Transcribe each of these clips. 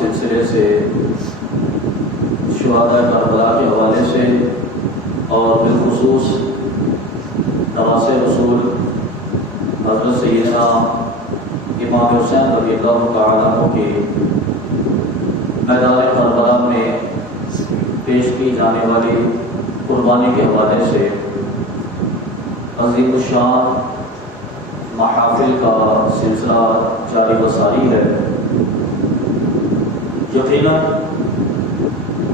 سلسلے سے شہداء کربلا کے حوالے سے اور بالخصوص نواسے رسول حضرت سیدنا امام حسین رضی اللہ تعالیٰ عنہ کے میدان کربلا میں پیش کی جانے والی قربانی کے حوالے سے عظیم الشان محافل کا سلسلہ جاری و ساری ہے۔ یقیناً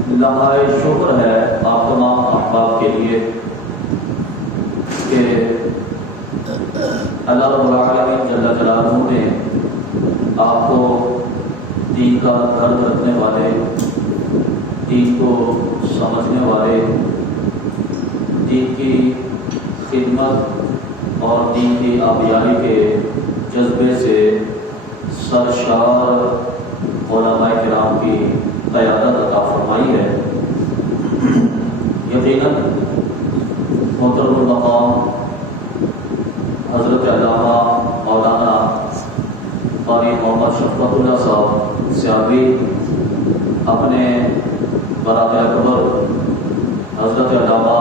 لمحہ شکر ہے آپ تمام احباب کے لیے کہ اللہ رب العالمین جل جلالہ نے آپ کو دین کا درد رکھنے والے، دین کو سمجھنے والے، دین کی خدمت اور دین کی آبیاری کے جذبے سے سرشار علماء کرام کی قیادت عطا فرمائی ہے۔ یقیناً محترم المقام حضرت علامہ مولانا قاری محمد شفقت اللہ صاحب سیابی اپنے برادر اکبر حضرت علامہ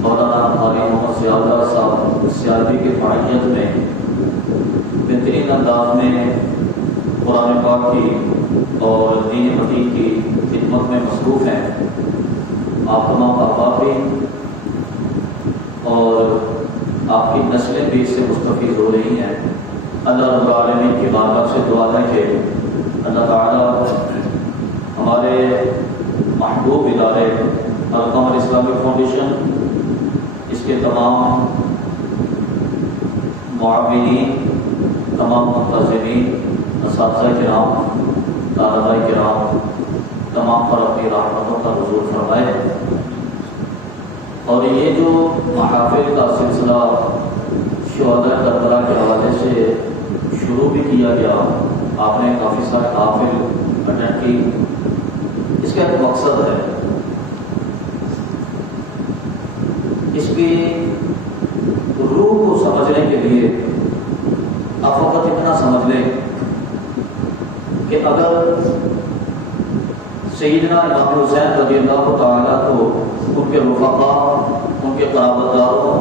مولانا قاری محمد ضیاء اللہ صاحب سیابی کی فعالیت میں بہترین انداز میں قرآن پاک کی اور دین متین کی خدمت میں مصروف ہیں۔ آپ تمام احباب بھی اور آپ کی نسلیں بھی اس سے مستفید ہو رہی ہیں۔ اللہ رب العالمین کی بارگاہ سے دعا ہے کہ اللہ تعالیٰ ہمارے محبوب ادارے القمر اسلامک فاؤنڈیشن، اس کے تمام معاونین، تمام منتظمین، اساتذہ کرام، طلباء کرام، تمام پر اپنی رحمتوں کا نزول فرمائے۔ اور یہ جو محافل کا سلسلہ شہداء کربلا کے حوالے سے شروع بھی کیا گیا، آپ نے کافی سارے محافل اٹینڈ کی، اس کا ایک مقصد ہے۔ اس کی روح کو سمجھنے کے لیے آپ فقط اتنا سمجھ لیں کہ اگر سیدنا امام حسین رضی اللہ تعالیٰ کو ان کے رفقاء، ان کے قرابت داروں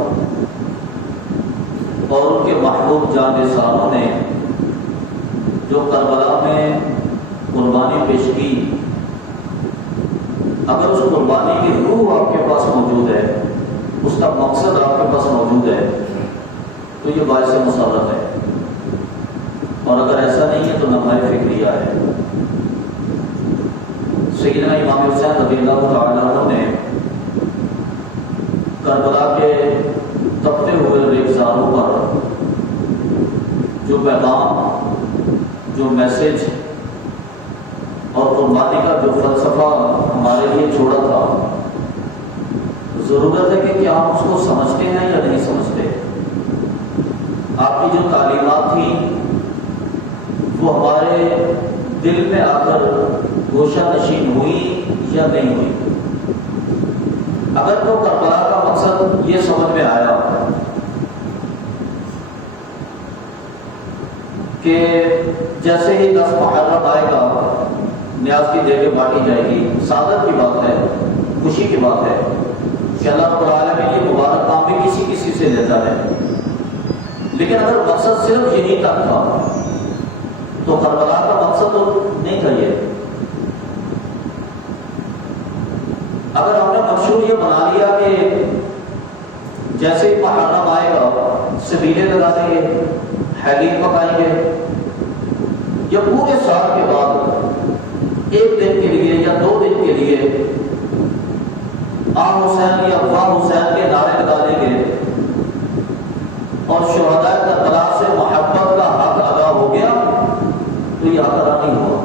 اور ان کے محبوب جانثاروں نے جو کربلا میں قربانی پیش کی، اگر اس قربانی کی روح آپ کے پاس موجود ہے، اس کا مقصد آپ کے پاس موجود ہے، تو یہ باعث مسرت ہے۔ اور اگر ایسا نہیں ہے تو نمائے فکریہ ہے۔ سیدنا امام حسین رضی اللہ تعالیٰ عنہ نے کربلا کے تپتے ہوئے ریگزاروں پر جو پیغام، جو میسج اور قربانی کا جو فلسفہ ہمارے لیے چھوڑا تھا، ضرورت ہے کہ کیا ہم اس کو سمجھتے ہیں یا نہیں سمجھتے۔ آپ کی جو تعلیمات تھیں وہ ہمارے دل میں آ کر گوشہ نشین ہوئی یا نہیں ہوئی۔ اگر تو کربلا کا مقصد یہ سمجھ میں آیا کہ جیسے ہی 10 محرم آئے گا نیاز کی دیگیں بانٹی جائے گی، سعادت کی بات ہے، خوشی کی بات ہے کہ اللہ رب العالمین یہ مبارک کام بھی کسی سے لیتا ہے، لیکن اگر مقصد صرف یہی تک تھا تو کربلا کا مقصد تو نہیں تھا یہ۔ اگر ہم نے منشور یہ بنا لیا کہ جیسے ہی محرم آئے گا سبیلے لگا دیں گے، حلیم پکائیں گے، یا پورے سال کے بعد ایک دن کے لیے یا 2 دن کے لیے آ حسین یا واہ حسین کے نعرے لگا دیں گے اور شہداء کربلا سے محبت کا حق ادا ہو گیا، تو یہ حق ادا نہیں ہوا۔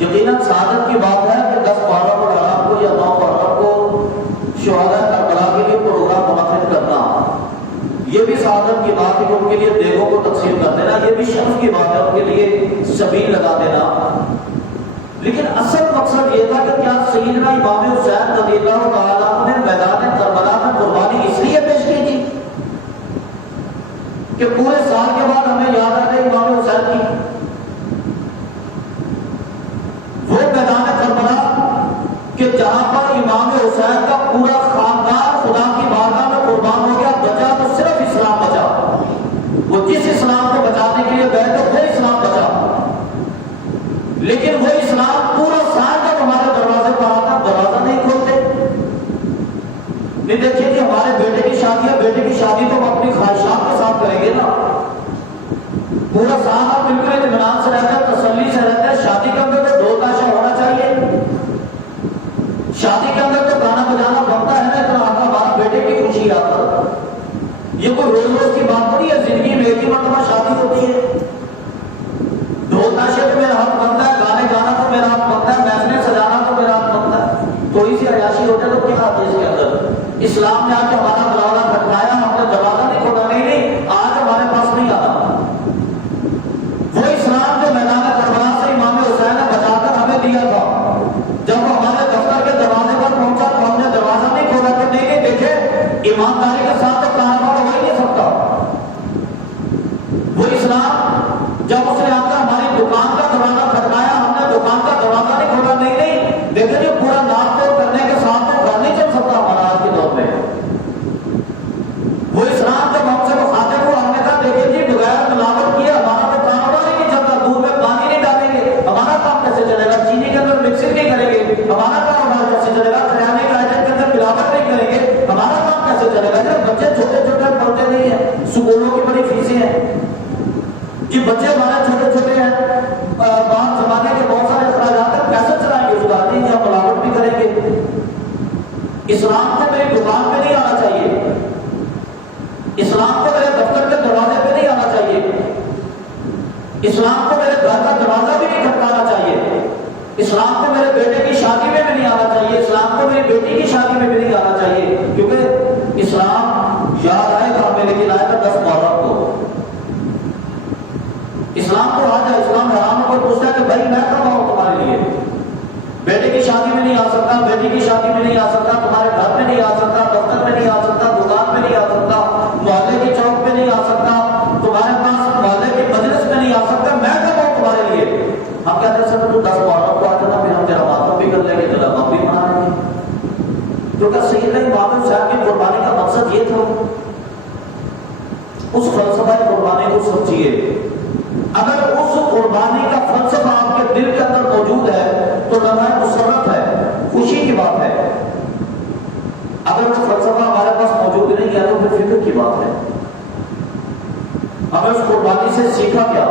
یقیناً سعادت کی بات ہے کہ 10 محرم اور 18 کو یا 9 محرم کو شہداء کربلا کے لیے پروگرام منعقد کرنا، یہ بھی سعادت کی بات ہے کہ ان کے لیے دیگوں کو تقسیم کر دینا، یہ بھی شرف کی بات ہے ان کے لیے سبیل لگا دینا۔ لیکن اصل مقصد یہ تھا کہ کیا سیدنا امام حسین رضی اللہ تعالیٰ عنہ نے میدان کربلا میں قربانی اس لیے پیش کی تھی کہ پورے سال کے بعد ہمیں یاد آ گئی امام حسین کی، لوگوں کی بڑی فیسیں ہیں جی، بچے ہمارے چھوٹے چھوٹے ہیں، بعض زمانے کے بہت سارے اخراجات ہیں، کیسے چلائیں گے اس کا؟ نہیں جی ہم ملاوٹ بھی کریں گے۔ اسلام کو میری دکان پہ نہیں آنا چاہیے، اسلام کو میرے دفتر کے دروازے پہ نہیں آنا چاہیے، اسلام کو میرے گھر کا دروازہ بھی نہیں کھٹکانا چاہیے، اسلام کو میرے بیٹے کی شادی میں بھی نہیں آنا چاہیے، اسلام کو میری بیٹی کی شادی میں بھی نہیں آنا چاہیے، کیونکہ اسلام یاد آئے گا ہمیں، لیکن آئے گا 10 محرم کو۔ اسلام کو آ جائے، اسلام حرام کو پوچھتا ہے کہ بھائی میں کب آؤں تمہارے لیے؟ بیٹے کی شادی میں نہیں آ سکتا، بیٹی کی شادی میں نہیں آ سکتا، تمہارے گھر میں نہیں آ سکتا، دفتر میں نہیں آ سکتا، دکان میں نہیں آ سکتا، محلے کی چوک میں نہیں آ سکتا، تمہارے پاس محلے کی مجلس میں نہیں آ سکتا، میں کب آؤں تمہارے لیے؟ ہم کہتے ہیں سر تو 10 محرم کو آ جانا، پھر ہم تیرا ماتم بھی کر لیں گے، تیرا غم بھی منا لیں گے۔ کیونکہ سیدنا امام حسین کی قربانی کا مقصد یہ تھا، اس فلسفہ قربانی کو سمجھیے۔ اگر اس قربانی کا فلسفہ آپ کے دل کے اندر موجود ہے تو لمحہ مسرت ہے، خوشی کی بات ہے۔ اگر وہ فلسفہ ہمارے پاس موجود نہیں ہے تو پھر فکر کی بات ہے۔ ہمیں اس قربانی سے سیکھا کیا؟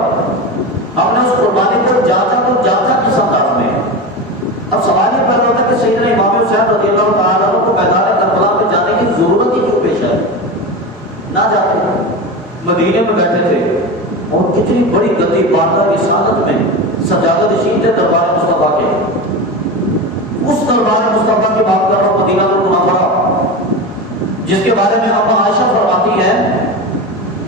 ہم نے اس قربانی کو جانچا تو جانچا کس انداز میں؟ اب سوال یہ پیدا ہوتا ہے کہ سیدنا امام حسین رضی اللہ تعالیٰ عنہ کو میدان کربلا میں جانے کی ضرورت ہی کیوں پیش ہے؟ نہ جاتے، مدینے میں بیٹھے تھے اور کتنی بڑی گدی بارگاہ رسالت میں سجادہ نشین تھے دربار مصطفیٰ کے۔ اس دربار مصطفیٰ کی بات کر رہا ہوں، مدینہ المنورہ، جس کے بارے میں اما عائشہ فرماتی ہے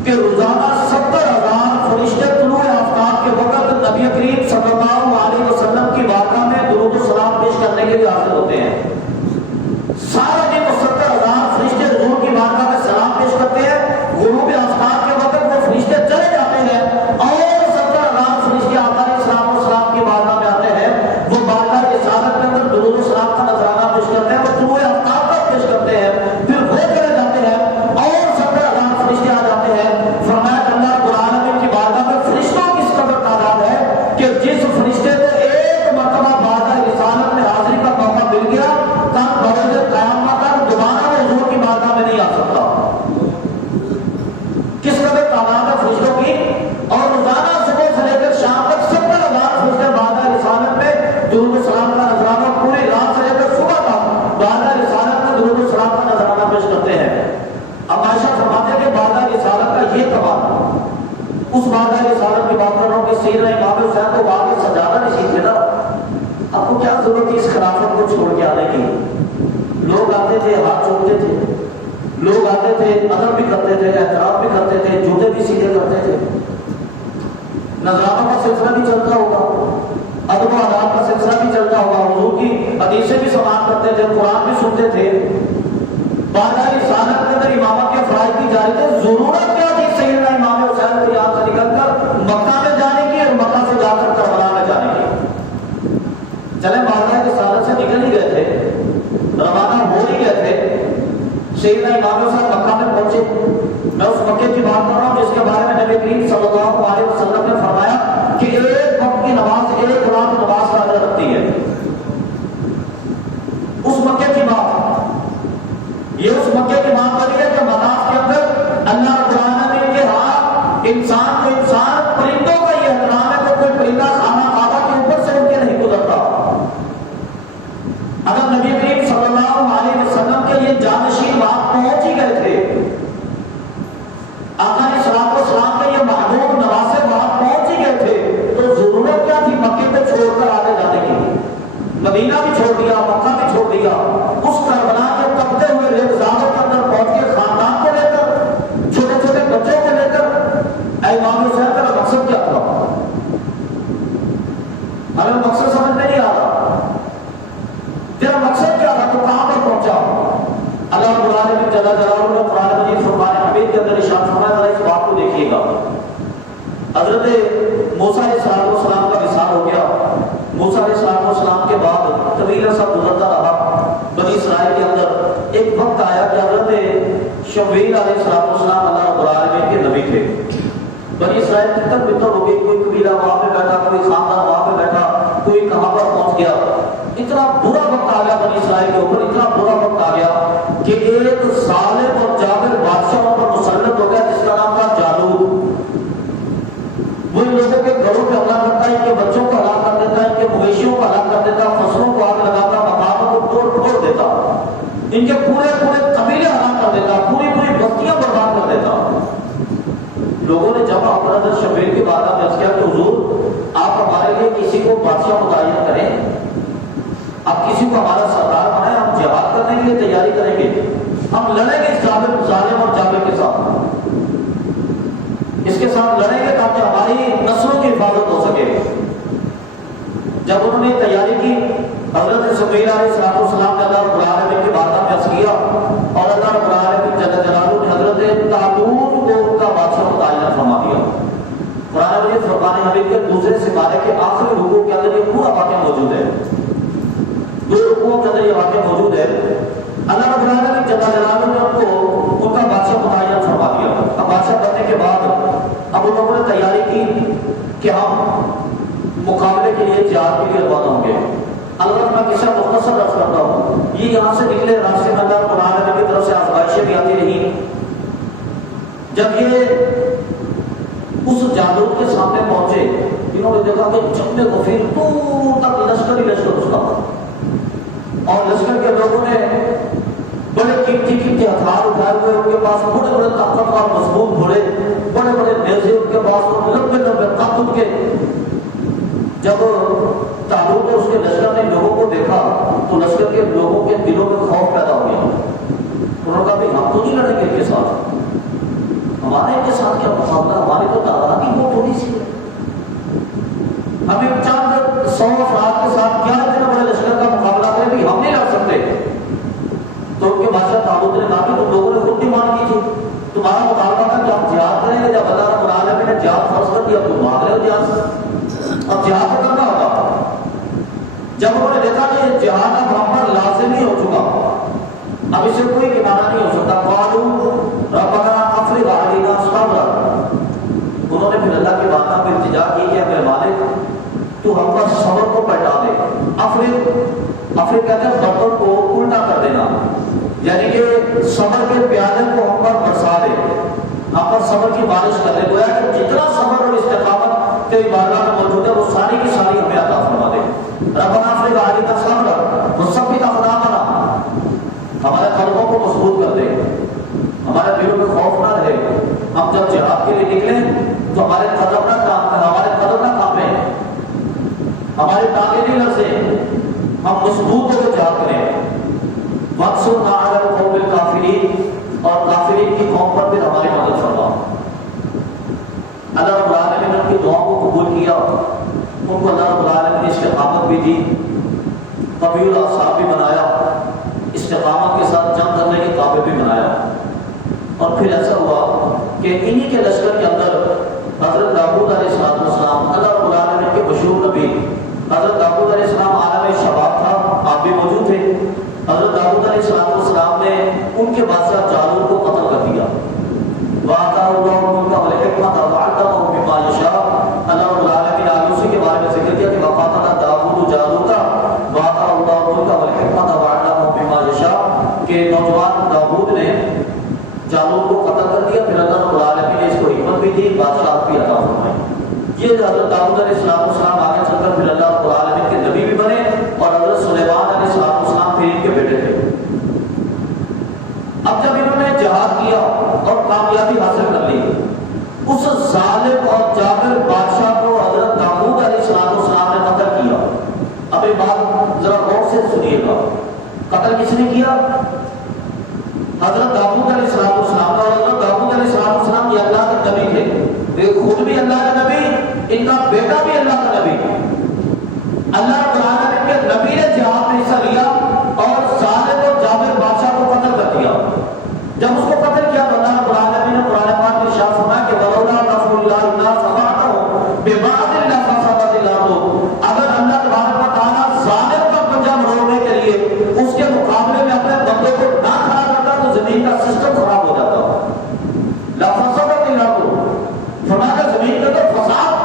کہ روزانہ 70,000 فرشتے طلوع آفتاب کے وقت نبی کریم صلی اللہ علیہ وسلم کی بارگاہ میں درود و سلام پیش کرنے کے لیے حاضر ہوتے ہیں۔ سارا دن 70,000 فرشتے حضور کی بارگاہ میں سلام پیش کرتے ہیں، غروب آفتاب کے وقت وہ فرشتے چلے جاتے ہیں اور 70,000 فرشتے آقا علیہ السلام والسلام کی بارگاہ میں آتے ہیں، وہ بارگاہ رسالت کے اندر درود و سلام کا نذرانہ پیش کرتے ہیں، وہ طلوع آفتاب کا پیش کرتے ہیں، پھر وہ چلے جاتے ہیں اور 70,000 فرشتے آ جاتے ہیں۔ فرمایا کہ اللہ رب العالمین کی بارگاہ میں فرشتوں کی اس قدر تعداد ہے کہ جس فرشتے کو ایک مرتبہ بارگاہ رسالت میں حاضری کا موقع مل گیا، کل بروز قیامت تک دوبارہ وہ حضور کی بارگاہ میں نہیں آ سکتا۔ کس قدر تعداد ہے فرشتوں کی، اور روزانہ صبح سے لے کر شام تک 70,000 فرشتے بارگاہ رسالت میں درود و سلام کا نذرانہ، پوری رات سے لے کر صبح تک بارگاہ رسالت میں درود و سلام کا نذرانہ پیش کرتے ہیں۔ اب عائشہ فرماتے ہیں کہ بارگاہ رسالت کا یہ کمال، اس بارگاہ رسالت کی بات کر رہا ہوں کہ سیدنا امام حسین تو وہاں کے سجادہ نشین تھے نا، آپ کو کیا ضرورت تھی اس خلافت کو چھوڑ کے آنے کی؟ لوگ آتے تھے، ہاتھ چومتے تھے، لوگ آتے تھے، ادب بھی کرتے تھے، احترام بھی کرتے تھے، جوتے بھی سیدھے کرتے تھے، نذرانوں کا سلسلہ بھی چلتا ہوگا، ادب و آداب کا سلسلہ بھی چلتا ہوگا، حضور کی حدیثیں بھی سماعت کرتے تھے، قرآن بھی سنتے تھے، بارگاہ رسالت کے اندر امامت کے فرائض کی جا رہے تھے، ضرورت کیا تھی سیدنا امام حسین کو یہاں سے نکل کر مکہ میں جانے کی اور مکہ سے جا کر کربلا میں جانے کی؟ چلے بارگاہ رسالت سے نکل ہی گئے تھے، روانہ ہو ہی گئے تھے، سیدنا امام حسین مکہ میں پہنچے۔ میں اس مکے کی بات کر رہا ہوں جس کے بارے میں نبی کریم صلی اللہ علیہ وسلم نے فرمایا کہ ایک وقت کی نماز 1 رات نماز کا اجر رکھتی ہے۔ اس مکے کی بات، یہ اس مکے کی بات کری ہے کہ مطاف کے اندر اللہ رب العالمین کے ہاں انسان کو انسان، پرندوں کا یہ احترام ہے کہ کوئی پرندہ خانہ کعبہ کے اوپر سے ان کے نہیں گزرتا۔ اگر نبی کریم صلی اللہ علیہ وسلم کے یہ جانشین وہاں پہنچ ہی گئے تھے، آقا علیہ الصلوۃ والسلام کے یہ محبوب نواسے وہاں پہنچ ہی گئے تھے، تو ضرورت کیا تھی مکے پہ چھوڑ کر آگے جانے کی؟ مدینہ بھی چھوڑ دیا، مکہ بھی چھوڑ دیا، اس کربلا کے تپتے ہوئے ریگزاروں کے اندر پہنچ کے خاندان کو لے کر، چھوٹے چھوٹے بچوں کو لے کر، اے امام حسین کا مقصد کیا تھا؟ ہمیں مقصد سمجھ میں نہیں آ رہا، تیرا مقصد کیا تھا؟ تو کہاں پر پہنچا؟ اللہ رب العالمین جل جلالہ نے قرآن مجید فرقان حمید کے اندر ارشاد فرمایا، ذرا اس بات کو دیکھیے گا۔ حضرت موسیٰ علیہ السلام کا وصال ہو گیا، موسیٰ علیہ السلام کے بعد طویل عرصہ گزرتا رہا، بنی اسرائیل کے اندر ایک وقت آیا کہ حضرت شمویل علیہ السلام اللہ رب العالمین کے نبی تھے۔ بنی اسرائیل تک بتر ہو گئی، کوئی قبیلہ وہاں پہ بیٹھا، کوئی خاندان وہاں پہ بیٹھا، کوئی کہاں پر پہنچ گیا۔ اتنا برا وقت آ گیا بنی اسرائیل کے اوپر، اتنا برا وقت آ گیا کہ ایک ظالم اور جابر بادشاہ پر مسلط ہو گیا جس کا نام تھا لوگوں نے جمع ہو کر حضرت شبیر کی بارگاہ میں عرض کیا کہ حضور آپ ہمارے لیے کسی کو بادشاہ متعین کریں، آپ کسی کو ہمارا سردار بنائیں، ہم جہاد کرنے کے لیے تیاری کریں گے، ہم لڑیں گے اس ظالم اور جابر کے ساتھ، اس کے ساتھ لڑیں گے تاکہ ہماری نسلوں کی حفاظت ہو سکے۔ جب انہوں نے تیاری کی حضرت سمیل علیہ السلام نے اللہ رب العالمین کی بارگاہ میں عرض کیا اور اللہ رب العالمین جل جلالہ نے حضرت طالوت کو ان کا بادشاہ متعین فرما دیا۔ قرآن مجید فرقان حمید کے دوسرے سپارے کے آخری رکوع کے اندر یہ پورا واقعہ موجود ہے، 2 رکوعوں کے اندر یہ واقعہ موجود ہے۔ اللہ رب العالمین جل جلالہ نے ان کو ان کا بادشاہ متعین فرما دیا۔ اب بادشاہ بننے کے بعد اب ان لوگوں نے تیاری کی کہ ہم مقابلے کے لیے جہاد کے لیے روانہ ہوں گے۔ البتہ میں قصہ مختصر عرض کرتا ہوں، یہ یہاں سے نکلے راستے میں اللہ قرآن کی طرف سے آزمائشیں بھی آتی رہی۔ جب یہ اس جالوت کے سامنے پہنچے، انہوں نے دیکھا کہ جتنے غفیر دور تک لشکر ہی لشکر اس کا، اور لشکر کے لوگوں نے بڑے قیمتی ہتھیار اٹھائے ہوئے، ان کے پاس بڑے بڑے طاقتور مضبوط گھوڑے، بڑے بڑے نیزے ان کے پاس، لمبے لمبے قد کے۔ جب طالوت اور اس کے لشکر نے لوگوں کو دیکھا تو لشکر کے لوگوں کے دلوں میں خوف پیدا ہو گیا۔ انہوں نے کہا بھی ہم تو نہیں لڑیں گے ان کے ساتھ، ہمارے ان کے ساتھ کیا مقابلہ، ہماری تو تعداد ہی وہ تھوڑی سی ہے، ہمیں چند 100 افراد کے ساتھ کیا اتنے بڑے لشکر کا مقابلہ کریں، بھی ہم نہیں لڑ سکتے۔ تو ان کے بادشاہ طالوت نے کہا کہ تم لوگوں نے خود نہیں مان کی تھی، تمہارا مطالبہ تھا کہ ہم جہاد کریں گے، جب اللہ رب العالمین نے جہاد فرض کر دیا تم بھاگ رہے ہو جہاد سے، اب جہاد تو کرنا ہوگا۔ جب انہوں نے دیکھا کہ یہ جہاد اب ہم پر لازمی ہو چکا، اب اسے کوئی کنارہ نہیں ہو سکتا، قالوا ربنا افرغ علینا صبرا، انہوں نے پھر اللہ کی بارگاہ میں التجا کی کہ اے مالک تو ہم پر صبر کو پلٹا دے۔ افرغ کہتے ہیں برتن کو الٹا کر دینا، یعنی کہ صبر کے پیالے کو ہم پر برسا دے، ہم پر صبر کی بارش کر دے، گویا کہ جتنا صبر اور استقامت تیری بارگاہ میں موجود ہے وہ ساری کی ساری ہمیں عطا فرما دے۔ ربنا افرغ علینا صبرا وثبت اقدامنا، ہمارے قدموں کو مضبوط کر دے، ہمارے دلوں میں خوف نہ رہے، ہم جب جہاد کے لیے نکلیں تو ہمارے قدم نہ کانپیں، ہماری ٹانگیں نہیں لرزیں، ہم مضبوط ہو کے جہاد کریں۔ وانصرنا علی القوم الکافرین، اور کافرین کی قوم پر پھر ہماری مدد فرما۔ اللہ رب العالمین نے ان کی دعاؤں کو قبول کیا، ان کو اللہ رب العالمین نے استقامت بھی دی، قوی الاعصاب بھی بنایا، استقامت کے ساتھ جنگ کرنے کے قابل بھی بنایا۔ اور پھر ایسا ہوا کہ انہی کے لشکر کے اندر حضرت داؤد علیہ السلام، اللہ رب العالمین کے مشہور نبی حضرت داؤد علیہ السلام عالم شباب تھا، آپ بھی موجود تھے۔ حضرت داؤد علیہ السلام نے ان کے بادشاہ جالوت کو قتل کر دیا۔ وَآتَاهُ اللَّهُ الْمُلْكَ وَالْحِكْمَةَ وَعَلَّمَهُ مِمَّا يَشَاءُ، اللہ رب العالمین نے آگے اسی کے بارے میں ذکر کیا کہ وَقَاتَلَ داؤد جالوتا وَآتَاهُ اللَّهُ الْمُلْكَ وَالْحِكْمَةَ وَعَلَّمَهُ مِمَّا يَشَاءُ، کہ نوجوان داؤد نے جالوت کو قتل کر دیا، پھر اللہ رب العالمین نے اس کو حکمت بھی دی، بادشاہت بھی عطا فرمائی۔ یہ حضرت داؤد علیہ السلام آگے چل کر پھر اللہ رب العالمین کے نبی بھی بنے، اور حضرت سلیمان علیہ السلام پھر ان کے بیٹے تھے۔ اب جب انہوں نے جہاد کیا اور کامیابی حاصل کر لی، اس ظالم اور جابر بادشاہ کو حضرت داؤد علیہ السلام نے قتل کیا۔ اب یہ بات ذرا غور سے سنیے گا، قتل کس نے کیا؟ حضرت داؤد علیہ السلام، اور حضرت داؤد علیہ السلام یہ اللہ کے نبی تھے، یہ خود بھی اللہ کا نبی، ان کا بیٹا بھی اللہ کا نبی۔ اللہ رب العالمین کے نبی نے جہاد میں حصہ لیا اور ظالم اور جابر بادشاہ کو قتل کر دیا۔ جب اس کو قتل کیا تو اللہ رب العالمین نے قرآن پاک میں ارشاد فرمایا کہ وَلَوْلَا نَصْرُ اللَّهِ النَّاسَ مَعَهُ بِبَعْضٍ لَفَسَدَتِ الْأَرْضُ، اگر اللہ تبارک و تعالیٰ ظالم کا پنجہ مروڑنے کے لیے اس کے مقابلے میں اپنے بندے کو نہ کھڑا کرتا تو زمین کا سسٹم خراب ہو جاتا۔ لَفَسَدَتِ الْأَرْضُ، فرمایا کہ زمین میں تو فساد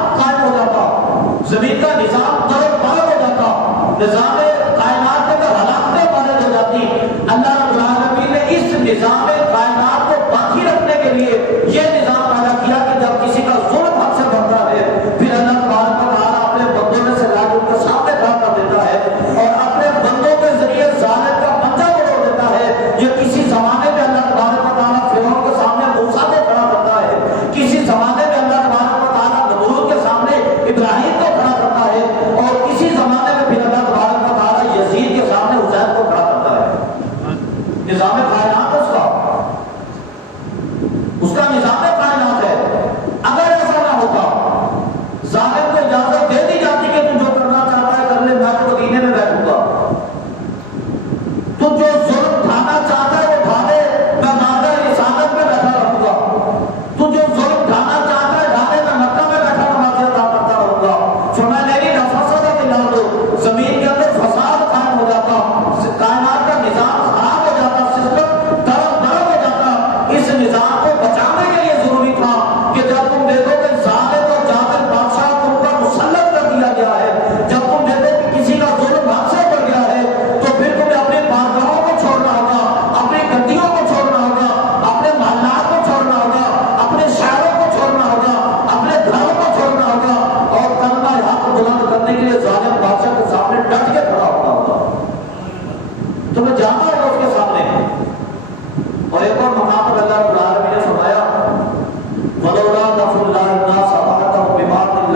يراد في الله الناس أبعدهم بباطل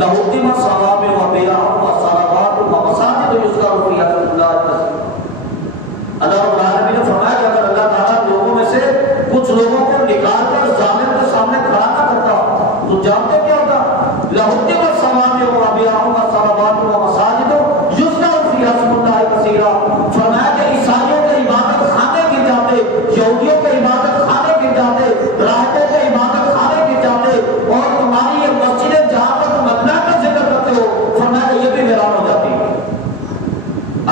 لهدم صوامع وبيع وصلوات ومساجد يذكر فيها اسم الله كثيرا. اللہ رب العالمین نے فرمایا کہ اگر اللہ تعالیٰ لوگوں میں سے کچھ لوگوں کو نکال کر ظالم کے سامنے کھڑا نہ کرتا تو جانتے کیا ہوتا؟ لہدم صوامع وبيع وصلوات ومساجد يذكر فيها اسم الله كثيرا. فرمایا کہ عیسائیوں کے عبادت خانے گر جاتے، یہودیوں کے عبادت خانے گر جاتے، راہبوں کے عبادت خانے گر جاتے، اور تمہاری یہ مسجدیں جہاں پر تم اللہ کا ذکر کرتے ہو فرمایا کہ یہ بھی ویران ہو جاتی ہے.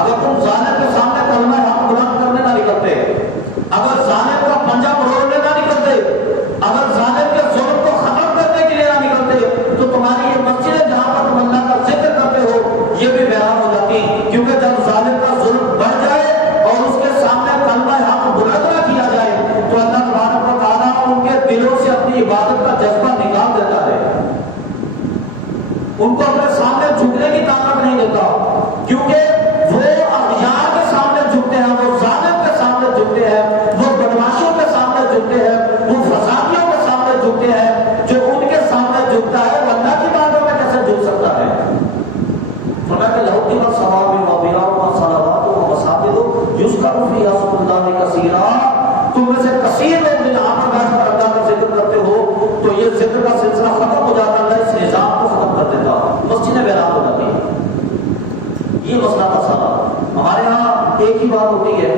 اگر تم ظالم کے سامنے کلمہ حق بلند کرنے نہ نکلتے، اگر ظالم کا پنجہ مروڑنے نہ نکلتے، اگر ظالم کے ظلم کو ختم کرنے کے لیے نہ نکلتے تو تمہاری یہ مسجدیں جہاں پر تم اللہ کا ذکر کرتے ہو یہ بھی ویران ہو جاتی. کیونکہ جب ظالم کا ظلم بڑھ جائے اور اس کے سامنے کلمہ حق بلند نہ کیا جائے تو اللہ تبارک و تعالیٰ ان کے دلوں سے اپنی عبادت کا جذبہ نکال دیتا ہے، ان کو اپنے سامنے جھکنے کی طاقت نہیں دیتا. کیونکہ وہ اغیار کے سامنے جھکتے ہیں، وہ ظالم کے سامنے جھکتے ہیں، وہ بدماشوں کے سامنے جھکتے ہیں، وہ فسادیوں کے سامنے جھکتے ہیں. جو ان کے سامنے جھکتا ہے وہ اللہ کی باتوں میں کیسے جھک سکتا ہے؟ فرمایا کہ لہدم صوامع وبيع وصلوات ومساجد يذكر فيها اسم الله كثيرا. تم میں سے کثیر لوگ جن آپ بیٹھ کر اللہ کا ذکر کرتے ہو تو یہ ذکر کا سلسلہ ختم ہو جاتا ہے، اس نظام کو ختم کر دیتا، مسجدیں ویران ہو جاتی ہیں. یہ مسئلہ تھا سارا. ہمارے ہاں ایک ہی بات ہوتی ہے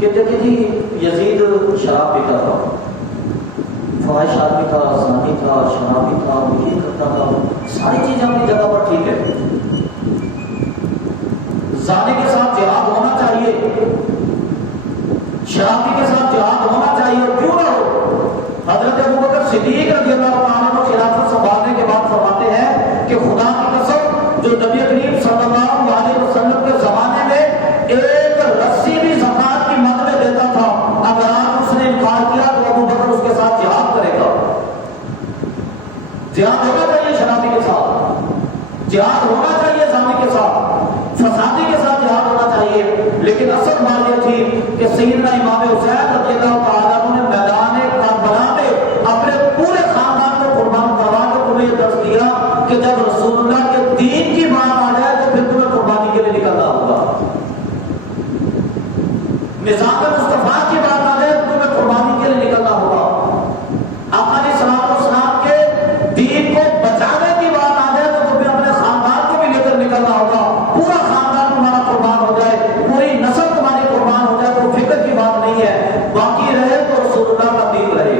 کہ دیکھیں جی یزید شراب پیتا تھا، فواہش آدمی تھا، زانی تھا، شرابی تھا، یہ کرتا تھا، ساری چیزیں اپنی جگہ پر ٹھیک ہے. زانی کے ساتھ جہاد ہونا چاہیے، شرابی کے ساتھ جہاد ہونا چاہیے، کیوں نہ ہو. حضرت ابوبکر صدیق رضی اللہ عنہ کو خلافت سنبھالنے کے بعد فرماتے ہیں کہ خدا کی قسم جو نبی کریم صلی اللہ علیہ وسلم کے زمانے میں ایک رسی بھی زکات کی مد میں دیتا تھا، اگر آج اس نے انکار کیا تو ابوبکر اس کے ساتھ جہاد کرے گا. جہاد ہونا چاہیے شرابی کے ساتھ، جہاد ہونا چاہیے زانی کے ساتھ، فسادی کے ساتھ جہاد ہونا چاہیے. لیکن اصل بات یہ تھی کہ سیدنا امام حسین رضی اللہ تعالیٰ عنہ نے میدان کربلا میں اپنے پورے خاندان کو قربان کروا کے تمہیں یہ درس دیا کہ جب رسول اللہ کے دین کی بات آ جائے تو پھر تمہیں قربانی کے لیے نکلنا ہوگا. نظام مصطفیٰ کی بات آ جائے تو تمہیں قربانی کے لیے نکلنا ہوگا. آقا علیہ الصلوۃ والسلام کے دین کو بچانے کی بات آ جائے تو تمہیں اپنے خاندان کو بھی لے کر نکلنا ہوگا. پورا خاندان تمہارا قربان ہو جائے، پوری نسل تمہاری قربان ہو جائے تو فکر کی بات نہیں ہے. باقی رہے تو رسول اللہ کا دین رہے،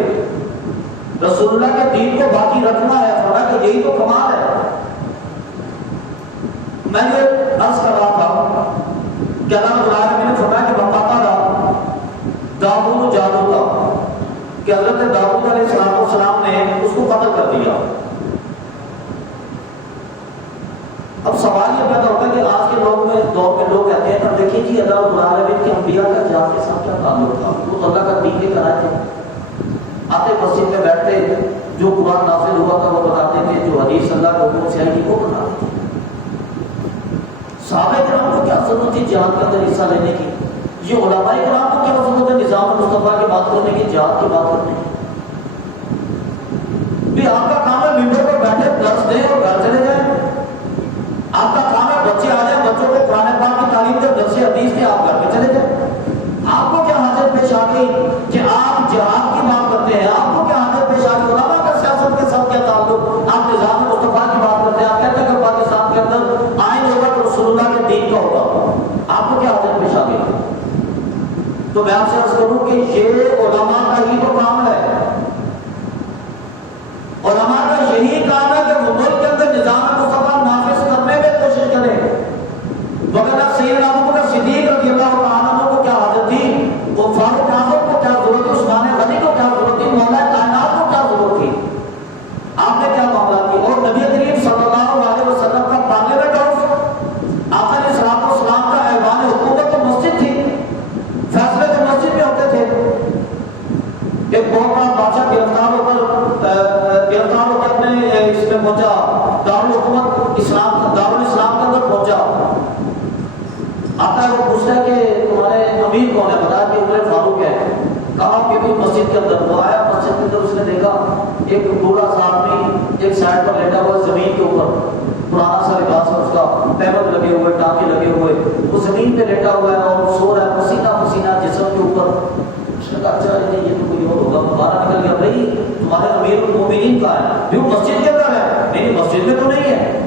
رسول اللہ کے دین کو باقی رکھنا ہے. فرمایا کہ یہی تو کمال ہے. میں یہ عرض کر رہا تھا کہ اللہ رب العالمین نے فرمایا کہ وقاتل داؤد جالوت، کہ حضرت داؤد علیہ السلام نے اس کو قتل کر دیا. اب سوال یہ پیدا ہوتا ہے کہ آج کے دور میں لوگ کہتے ہیں کہ دیکھیے جی اللہ رب العالمین کے انبیاء کا جہاد کے ساتھ کیا تعلق تھا؟ وہ اللہ کا دین لے کر آئے تھے، آتے مسجد میں بیٹھتے، جو قرآن نازل ہوا تھا وہ بتاتے تھے، جو حدیث اللہ کے حکم سے آئی تھی وہ بتاتے تھے. صحابہ کرام کو کیا ضرورت تھی جہاد کے اندر حصہ لینے کی؟ یہ علماء کرام کو کیا ضرورت ہے نظام مصطفیٰ کی بات کرنے کی، جہاد کی بات کرنے کی؟ بھی آپ کا کام ہے ممبر پر بیٹھے درس دیں اور گھر چلے جائیں. آپ کا کام ہے بچے آ جائیں، بچوں کو قرآن پاک کی تعلیم دیں، درس حدیث کے آپ گھر میں چلے جائیں. آپ کو کیا حاجت پیش آ گئی کہ آپ جہاد کی بات کرتے ہیں؟ آپ کو کیا حاجت پیش آ گئی؟ علماء کا سیاست کے ساتھ کیا تعلق؟ آپ نظام مصطفیٰ کی بات کرتے ہیں، آپ کہتے ہیں کہ پاکستان کے اندر آئین ہوگا تو رسول اللہ کے دین کا ہوگا. آپ کو کیا حاجت پیش آ گئی؟ تو میں آپ سے عرض کروں کہ یہ علماء کا ہی تو کام ہے. علماء کا یہی کام ہے کہ وہ ملک کے اندر نظام مصطفیٰ نافذ کرنے میں کوشش کریں. وغیرہ سیدنا ابوبکر صدیق رضی اللہ عنہ کو کیا حاجت تھی؟ وہ فاروق اعظم کو کیا ضرورت تھی؟ عثمان غنی کو کیا ضرورت تھی؟ مولا کائنات کو کیا ضرورت تھی؟ آپ نے کیا معاملہ کی؟ اور نبی کریم صلی اللہ علیہ وسلم کا پارلیمنٹ ہاؤس، آقا علیہ الصلوۃ والسلام کا ایوان حکومت تو مسجد تھی، فیصلے تو مسجد میں ہوتے تھے. ایک بہت بڑا بادشاہ گرفتار ہو کر اپنے اس میں پہنچا، دارالحکومت دارالاسلام کے اندر پہنچا. آتا ہے وہ پوچھتا ہے کہ تمہارے امیر کون ہے؟ بتا کہ عمر فاروق ہے. کہا کہ بھی مسجد کے اندر. وہ آیا مسجد کے اندر، اس نے دیکھا ایک بوڑھا سا آدمی ایک سائڈ پر لیٹا ہوا زمین کے اوپر، پرانا سا لباس ہے اس کا، پیبند لگے ہوئے، ٹانکے لگے ہوئے، وہ زمین پہ لیٹا ہوا ہے اور سو رہا ہے، پسینہ پسینہ جسم کے اوپر۔ اس نے کہا اچھا یہ تو کوئی اور ہوگا، باہر نکل گیا، بھائی تمہارے امیر المومنین کہاں ہے؟ وہ مسجد کے اندر ہے۔ نہیں مسجد میں تو نہیں ہے۔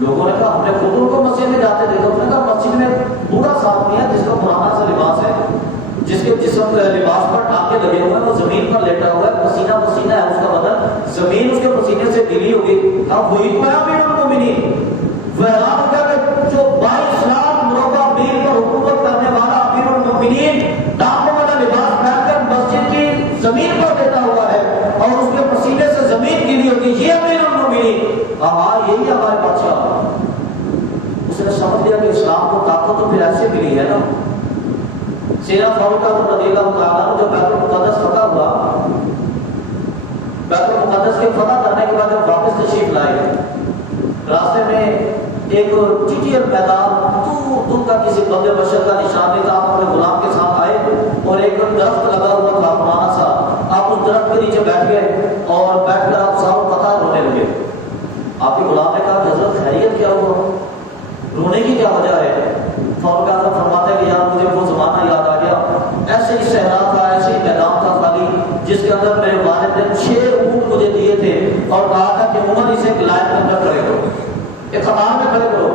لوگوں نے کہا ہم نے خود ان کو مسجد میں جاتے دیکھا۔ اس نے کہا مسجد میں بوڑھا سا آدمی ہے جس کا پرانا سا لباس ہے، جس کے جسم لباس پر ٹانکے لگے ہوئے ہیں، وہ زمین پر لیٹا ہوا ہے، پسینہ پسینہ ہے اس کا بدن، زمین اس کے پسینے سے گیلی ہوگی۔ اب وہی تو ہے امیر المومنین۔ حیران ہو گیا کہ جو 22 لاکھ مربع میل پر حکومت کرنے والا امیر المومنین ٹانکوں والا لباس پہن کر مسجد کی زمین پر لیٹا ہوا ہے اور اس کے پسینے سے زمین گیلی ہوگی، یہ امیر المومنین۔ ہاں یہی ہمارے بادشاہ۔ اس نے سمجھ لیا کہ اسلام کو طاقت تو پھر ایسے ملی ہے نا۔ سیدنا فاروق اعظم رضی اللہ تعالیٰ عنہ جب بیت المقدس فتح ہوا، بیت المقدس کے فتح کرنے کے بعد جب واپس تشریف لائے، راستے میں ایک چٹیر میدان دور تک کسی بندے بشر کا نشان نہیں تھا۔ آپ اپنے غلام کے ساتھ آئے اور ایک درخت لگا ہوا تھا پرانا سا، آپ اس درخت کے نیچے بیٹھ گئے اور بیٹھ کر آپ ساروں قطار رونے لگے۔ آپ کے غلام نے کہا کہ حضرت خیریت کیا ہوا، رونے کی کیا وجہ ہے؟ فاروق اعظم فرماتے ہیں کہ یار مجھے وہ زمانہ یاد آ گیا، ایسے ہی صحرا تھا، ایسے ہی میدان تھا خالی، جس کے اندر میرے والد نے 6 اونٹ مجھے دیے تھے اور کہا تھا کہ عمر اسے ایک لائن کے اندر کھڑے کرو، ایک قطار میں کھڑے کرو۔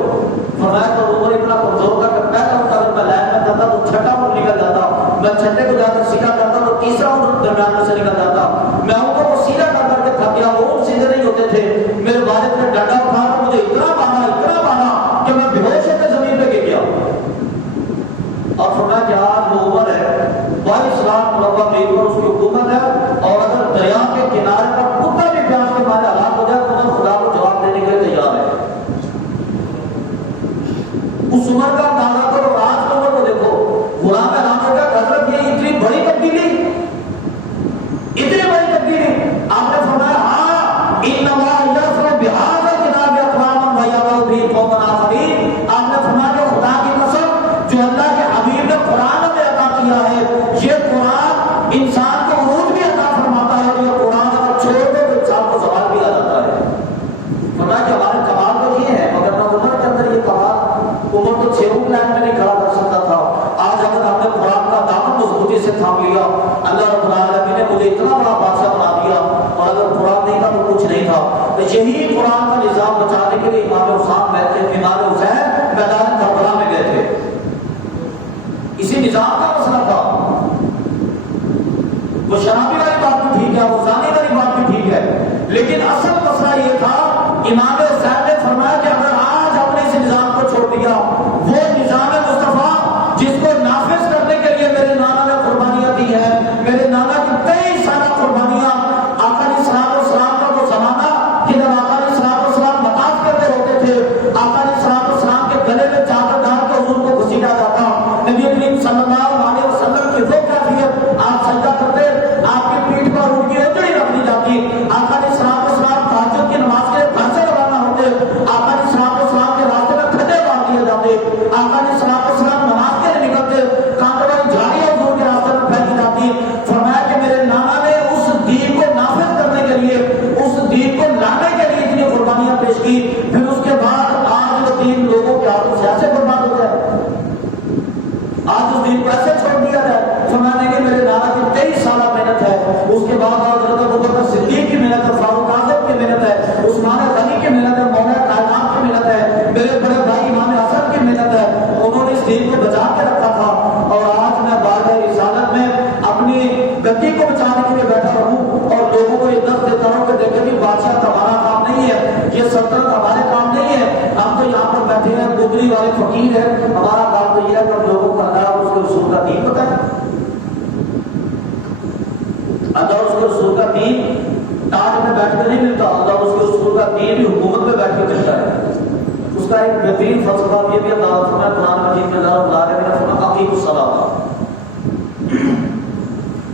فرمایا تو عمر اتنا کمزور تھا کہ پہلا اونٹ اگر میں لائن میں جاتا تو چھٹا اونٹ نکل جاتا، میں چھٹے کو جا کر سیدھا کرتا تو تیسرا اونٹ درمیان میں سے نکل جاتا، میں اونٹوں کو سیدھا کر کر کے تھک گیا، وہ اونٹ سیدھے نہیں ہوتے تھے۔ میرے والد نے ڈنڈا اٹھا کر مجھے اتنا بانا کہ میں بے ہوش ہو کے زمین پہ گر گیا۔ اور فرمایا کہ آج وہ عمر ہے 22 لاکھ مربع میل پر اس کی حکومت ہے، اور اگر دریا کے کنارے پر کتا بھی پیاس کے مارے ہلاک ہو جائے تو عمر خدا کو جواب دینے کے لیے تیار ہے۔ اس عمر کا اندازہ کرو، آج کے عمر کو دیکھو۔ غلام اعلان ہو گیا حضرت یہ اتنی بڑی تبدیلی، اتنی بڑی تبدیلی۔ آپ نے فرمایا ہاں انما یفرح بہذا الکتاب اقواما ویضع به قوما آخرین۔ آپ نے فرمایا کہ خدا کی قسم جو اللہ کے حبیب نے قرآن ہمیں عطا کیا ہے، یہ قرآن انسان کو عروج بھی عطا فرماتا ہے، تو یہ قرآن اگر چھوڑ دو تو انسان کو زوال بھی آ جاتا ہے۔ فرمایا کہ ہمارے کمال تو یہ ہے، مگر نہ عمر کے اندر یہ کمال، عمر تو 6 لائن میں نہیں کھڑا کر سکتا تھا۔ آج اگر ہم نے قرآن کا دامن مضبوطی سے تھام لیا، اللہ رب العالمین نے مجھے اتنا بڑا بادشاہ بنا دیا، اور اگر قرآن نہیں تھا تو کچھ نہیں تھا۔ تو یہی قرآن کا نظام بچانے کے لیے امام حسین میدان کربلا میں گئے تھے، اسی نظام کا مسئلہ تھا۔ وہ شرابی والی بات بھی ٹھیک ہے، وہ زانی والی بات بھی ٹھیک ہے، لیکن اصل مسئلہ یہ تھا، امام حسین نے فرمایا کہ اگر آج ہم نے اس نظام کو چھوڑ دیا، وہ نظام مصطفیٰ جس کو نافذ کرنے کے لیے میرے نانا نے قربانیاں دی ہیں، میرے نانا کی 23 سالہ قربانیاں، آقا علیہ السلام کا وہ زمانہ کہ جب آقا علیہ السلام مطاف کرتے ہوتے تھے، آقا علیہ السلام کے گلے میں چادر ڈال کے حضور کو گھسیٹا جاتا، نبی کریم صلی اللہ علیہ وسلم کی وہ کیفیت، آپ سجدہ کرتے آپ کی پیٹھ پر ان کی اجڑی رکھ دی جاتی، آقا علیہ السلام تہجد کی نماز کے گھر سے روانہ ہوتے، آقا علیہ السلام کے راستے میں کھڈے مار دیے جاتے، آقا علیہ السلام نماز کے لیے نکلتے، کانٹے والی جھاڑیاں حضور کے راستے میں پھینکی جاتی۔ فرمایا کہ میرے نانا نے اس دین کو نافذ کرنے کے لیے، اس دین کو لانے کے لیے اتنی قربانیاں پیش کی، پھر اس کے بعد آج وہ دین لوگوں کے ہاتھوں سے ایسے برباد ہو جائے، آج اس دین کو ایسے چھوڑ دیا جائے۔ فرمانے کہ میرے نانا کی 23 سالہ محنت ہے، اس کے بعد حضرت ابوبکر صدیق کی محنت ہے، فاروق اعظم کی محنت ہے، عثمان غنی کی محنت ہے، مولا کائنات کی محنت ہے، میرے بڑے بھائی امام حسن کی محنت ہے، انہوں نے اس دین کو بچا کے رکھا تھا، اور آج میں بارگاہ رسالت میں اپنی گدی کو بچانے کے لیے بیٹھا ہوں اور لوگوں کو یہ درس دیتا ہوں کہ دیکھیں کہ بادشاہ ہمارا کام نہیں ہے، یہ سلطنت ہمارے کام نہیں ہے، ہم تو یہاں پر بیٹھے ہیں گدری والے فقیر ہیں، ہمارا کام تو یہ ہے کہ لوگوں کو اللہ اور اس کے رسول کا دین بتائیں، اللہ اور اس کے رسول کا دین تاج میں بیٹھ کر نہیں ملتا، اللہ اور اس کے رسول کا دین بھی حکومت میں بیٹھ کر ملتا ہے۔ اس کا ایک بہترین فلسفہ یہ بھی اللہ فرمایا قرآن مجید میں، اللہ رب العالمین نے فرمایا اقیموا الصلاۃ۔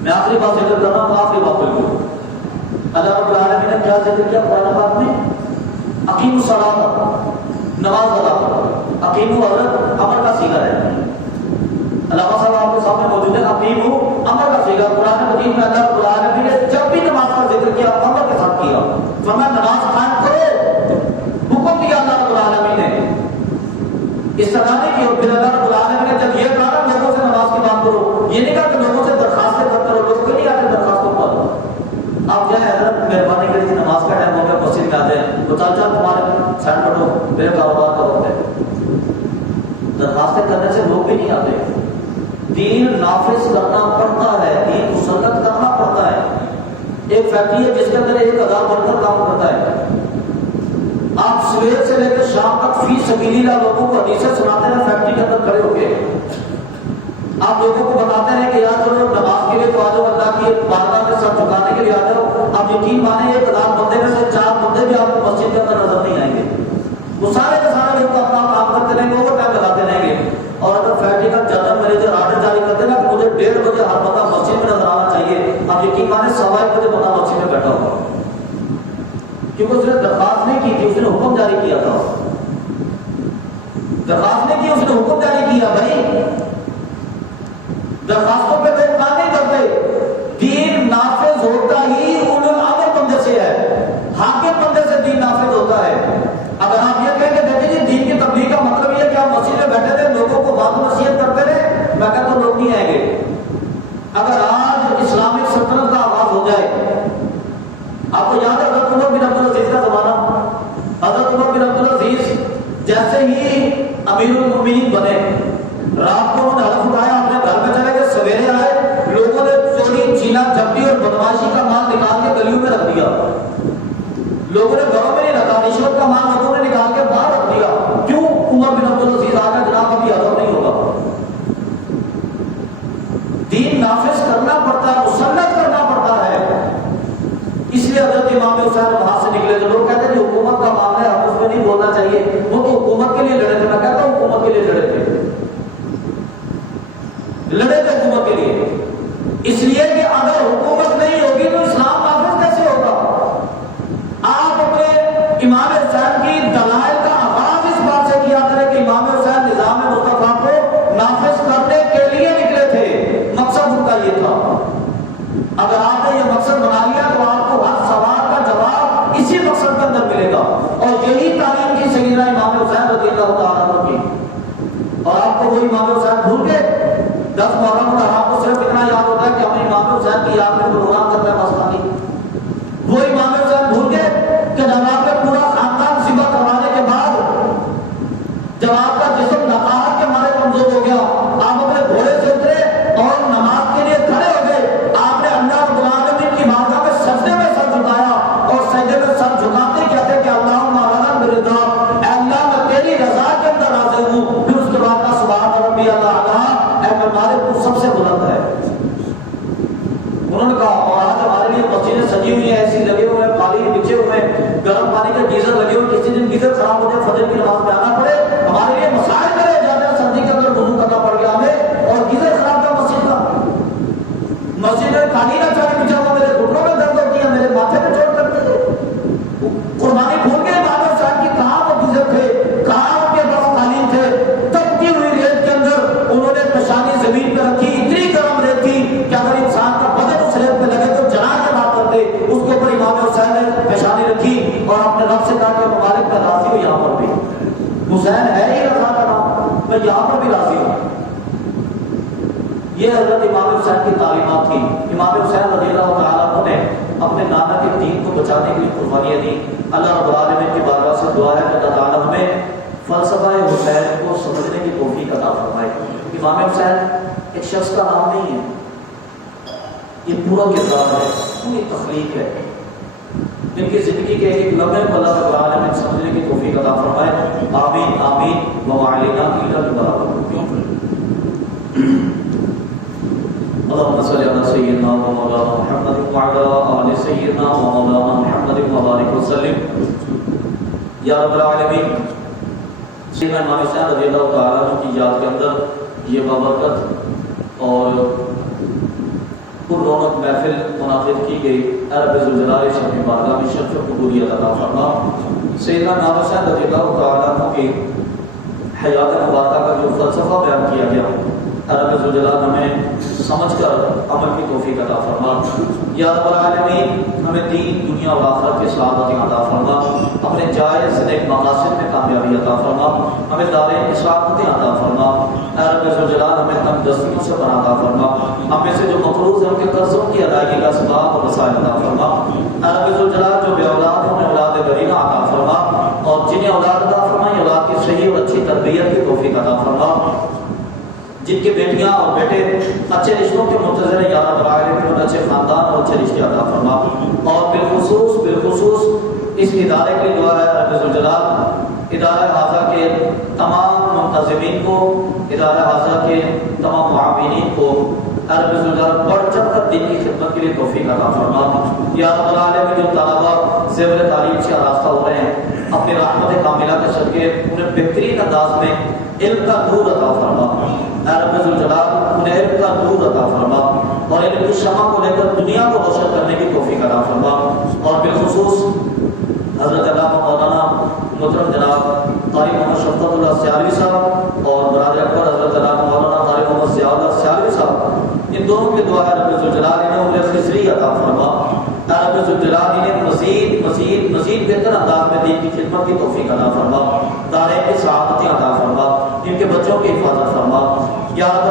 میں آخری بات ذکر کر رہا ہوں، آخری بات بالکل، اللہ رب العالمین نے کیا ذکر کیا قرآن پاک میں؟ اقیموا الصلاۃ، نماز ادا کرو۔ اقیموا حضرت امر کا صیغہ ہے، علامہ صاحب آپ کے سامنے موجود ہے، اقیموا امر کا صیغہ، قرآن مجید میں اللہ رب العالمین نے جب بھی نماز کا آپ جائیں حضرت مہربانی کری نماز کا ٹائم ہو گیا مسجد میں آ جائیں تو چل چل تمہارے سائن پڑھو میرے کاروبار کا وقت ہے. درخواستیں کرنے سے لوگ بھی نہیں آتے. دین نافذ کرنا پڑتا ہے, دین مسلط کرنا پڑتا ہے. ایک فیکٹری ہے جس کے اندر 1000 ورکر کام کرتا ہے. آپ صبح سے لے کر شام تک فی سبیل اللہ لوگوں کو حدیثیں سناتے ہیں فیکٹری کے اندر کھڑے ہو کے. آپ لوگوں کو بتاتے ہیں کہ یار چلو نماز کے لیے تو آ جاؤ, اللہ کی بارگاہ میں سر جھکانے کے لیے آ جاؤ. آپ یقین مانیں 1000 بندے میں سے 4 بندے بھی آپ کو مسجد کے اندر نظر نہیں آئیں گے. وہ سارے کے سارے لوگ اپنا کام کرتے رہیں گے, اوور ٹائم لگاتے رہیں گے. اور اگر فیکٹری کا جنرل مینیجر آرڈر جاری کرتے نا کہ مجھے 1:30 بجے ہر بندہ مسجد میں نظر آنا چاہیے, آپ یقین مانیں 1:15 بجے بندہ مسجد میں بیٹھا ہوگا. کیونکہ اس نے درخواست نہیں کی تھی, اس نے حکم جاری کیا تھا. درخواست نہیں کی, اس نے حکم جاری کیا. بھائی درخواستوں پہ لوگ کام نہیں کرتے. دین نافذ ہوتا ہی اولو الامر بندے سے ہے, حاکم بندے سے دین نافذ ہوتا ہے. اگر آپ یہ کہیں کہ دیکھیں جی دین کی تبلیغ کا مطلب یہ ہے کہ آپ مسجد میں بیٹھے رہے لوگوں کو بات نصیحت کرتے رہے, میں کہتا ہوں لوگ نہیں آئیں گے. اگر آج اسلامک سلطنت کا آغاز ہو جائے, آپ کو یاد ہے حضرت عمر بن عبدالعزیز کا زمانہ. حضرت عمر بن عبدالعزیز جیسے ہی امیر المومنین بنے, رات کو انہوں نے حلف اٹھایا, اپنے گھر میں چلے گئے, سویرے آئے, لوگوں نے چوری چینا جھپٹی اور بدماشی کا مال نکال کے گلیوں میں رکھ دیا. لوگوں نے گھروں میں نہیں رکھا, رشوت کا مال لوگوں نے نکال کے باہر رکھ دیا. کیوں؟ عمر بن عبدالعزیز آ کر جناب ابھی ادب نہیں ہوگا. دین نافذ کرنا پڑتا ہے, مسلط کرنا پڑتا ہے. اس لیے حضرت امام حسین وہاں سے نکلے تو لوگ کہتے ہیں کہ حکومت کا معاملہ ہے, ہم اس میں نہیں بولنا چاہیے. وہ تو حکومت کے لیے لڑے تھے. میں کہتا ہوں حکومت کے لیے لڑے تھے, لڑے تھے حکومت کے لیے. اس لیے کہ اگر حکومت نہیں ہوگی تو اسلام نافذ کیسے ہوگا؟ آپ اپنے امام حسین کی دلائل کا آغاز اس بات سے کیا کریں کہ امام حسین نظام مصطفیٰ کو نافذ کرنے کے لیے نکلے تھے. مقصد ان کا یہ تھا. اگر آپ نے یہ مقصد بنا لیا تو آپ کو ہر سوال کا جواب اسی مقصد کے اندر ملے گا. اور یہی تعلیم کی سیدنا امام حسین رضی اللہ تعالیٰ عنہ کی. اور آپ کو وہ امام حسین بھول کے 10 محرم اور آپ کو صرف اتنا یاد ہوتا ہے کہ ہم نے امام حسین کی یاد میں پروگرام کرتا ہے مستانی. وہ امام حسین بھول کے کہ جب آپ کا پورا خاندان ذبح کروانے کے بعد جب آپ کا جسم نقاہت کے مارے کمزور ہو گیا, آپ اپنے گھوڑے سے اترے اور نماز کے لیے کھڑے ہو گئے. آپ نے اللہ رب العالمین کی بارگاہ میں سجدے میں سر جھکایا اور سجدے میں سر جھکاتے کہتے کہ اللہم لنا برضا, اے اللہ میں تیری رضا کے اندر حاضر ہوں. پھر اس کے بعد کا سبحان ربی الاعلیٰ, اے میرے مالک تو سب سے بلند ہے. انہوں نے کہا اور آج ہمارے لیے مسجدیں سجی ہوئی ہیں, ایسی لگے ہوئے ہیں, پانی بچھے ہوئے ہیں, گرم پانی کے گیزر لگے ہوئے, کسی دن گیزر خراب ہو جائے فجر کی نماز میں آنا پڑے, ہمارے لیے مسائل کرے. زیادہ سردی کے اندر وضو کرنا پڑ گیا ہمیں اور گیزر خراب تھا مسجد کا. مسجد میں قالین اچانک بچھا ہوا, میرے گھٹنوں میں درد ہوتی ہے, میرے ماتھے میں چوٹ لگتی ہے. قربانی بھول گئے امام حسین کی, کہاں وہ گیزر تھے, کہاں ان کے پاس قالین تھے. تپتی ہوئی ریت کے اندر انہوں نے پیشانی زمین پہ رکھی, اتنی گرم ریت تھی کہ اگر انسان کا بدن اس ریت پہ لگے تو جلا کے بات کرتے. اس کے اوپر امام حسین نے پیشانی رکھی اور اپنے رب سے کہا کہ مالک میں راضی ہوں, یہاں پر بھی حسین ہے ہی رضا کا نام, میں یہاں پر بھی راضی ہوں. یہ حضرت امام حسین کی تعلیمات تھی. امام حسین رضی اللہ تعالیٰ عنہ نے اپنے نانا کے دین کو بچانے کے لیے قربانیاں دی. اللہ رب العالمین کی بارگاہ سے دعا ہے کہ اللہ تعالیٰ ہمیں فلسفہ حسین کو سمجھنے کی توفیق عطا فرمائے. امام حسین ایک شخص کا نام نہیں ہے, یہ پورا کردار ہے, پوری تخلیق ہے. ان کی زندگی کے ایک لمحے کو اللہ رب العالمین سمجھنے کی توفیق عطا فرمائے. آمین آمین وما علینا الا البلاغ. اللهم صل على سيدنا ومولانا محمد وعلى آل سيدنا ومولانا محمد وبارك وسلم. یا رب العالمین, سیدنا امام حسین رضی اللہ تعالیٰ عنہ کی یاد کے اندر یہ بابرکت اور پر رونق محفل منعقد کی گئی. رب ذوالجلال شان بارگاہ میں شرف و قبولیت عطا فرما. سیدنا امام حسین رضی اللہ تعالیٰ عنہ کی حیات مبارکہ کا جو فلسفہ بیان کیا گیا, رب ذوالجلال ہمیں سمجھ کر عمل کی توفیق عطا فرما. یا رب العالمین ہمیں دین دنیا و آخرت کے سعادت عطا فرما. اپنے جائز نیک مقاصد میں کامیابی عطا فرما. ہمیں دارین کی سعادت عطا فرما. رب ذوالجلال ہمیں تنگ دستیوں سے پناہ عطا فرما. ہم میں سے جو مقروض ہیں ان کے قرضوں کی ادائیگی کا اسباب اور وسائل عطا فرما. جن کی بیٹیاں اور بیٹے اچھے رشتوں کے منتظر ہیں یا رب العالمین، اچھے خاندان اور اچھے رشتے عطا فرما، اور بالخصوص اس ادارے کی دعا ہے رب ذوالجلال، ادارہ حاضہ کے تمام منتظمین کو، ادارہ حاضہ کے تمام معاونین کو رب ذوالجلال بڑھ چڑھ کر دین کی خدمت کے لیے توفیق عطا فرما، یا رب العالمین جو طلباء زیور تعلیم سے آراستہ ہو رہے ہیں اپنی رحمت کاملہ کے صدقے انہیں بہترین انداز میں علم کا نور عطا فرما، اے رب ذوالجلال انہیں علم کا نور عطا فرما اور علم کی شمع کو لے کر دنیا کو روشن کرنے کی توفیق عطا فرما، اور بالخصوص حضرت علامہ مولانا محترم جناب قاری محمد شفقت اللہ سیالوی صاحب اور برادر اکبر حضرت علامہ مولانا قاری محمد ضیاء اللہ سیالوی صاحب، ان دونوں کی دعا ہے رب ذوالجلال انہیں عمر خضری عطا فرما، اے رب ذوالجلال انہیں مزید بہتر انداز میں دین کی خدمت کی توفیق عطا فرما، دارین کی سعادتیں عطا فرما، ان کے بچوں کی حفاظت فرما، یا رب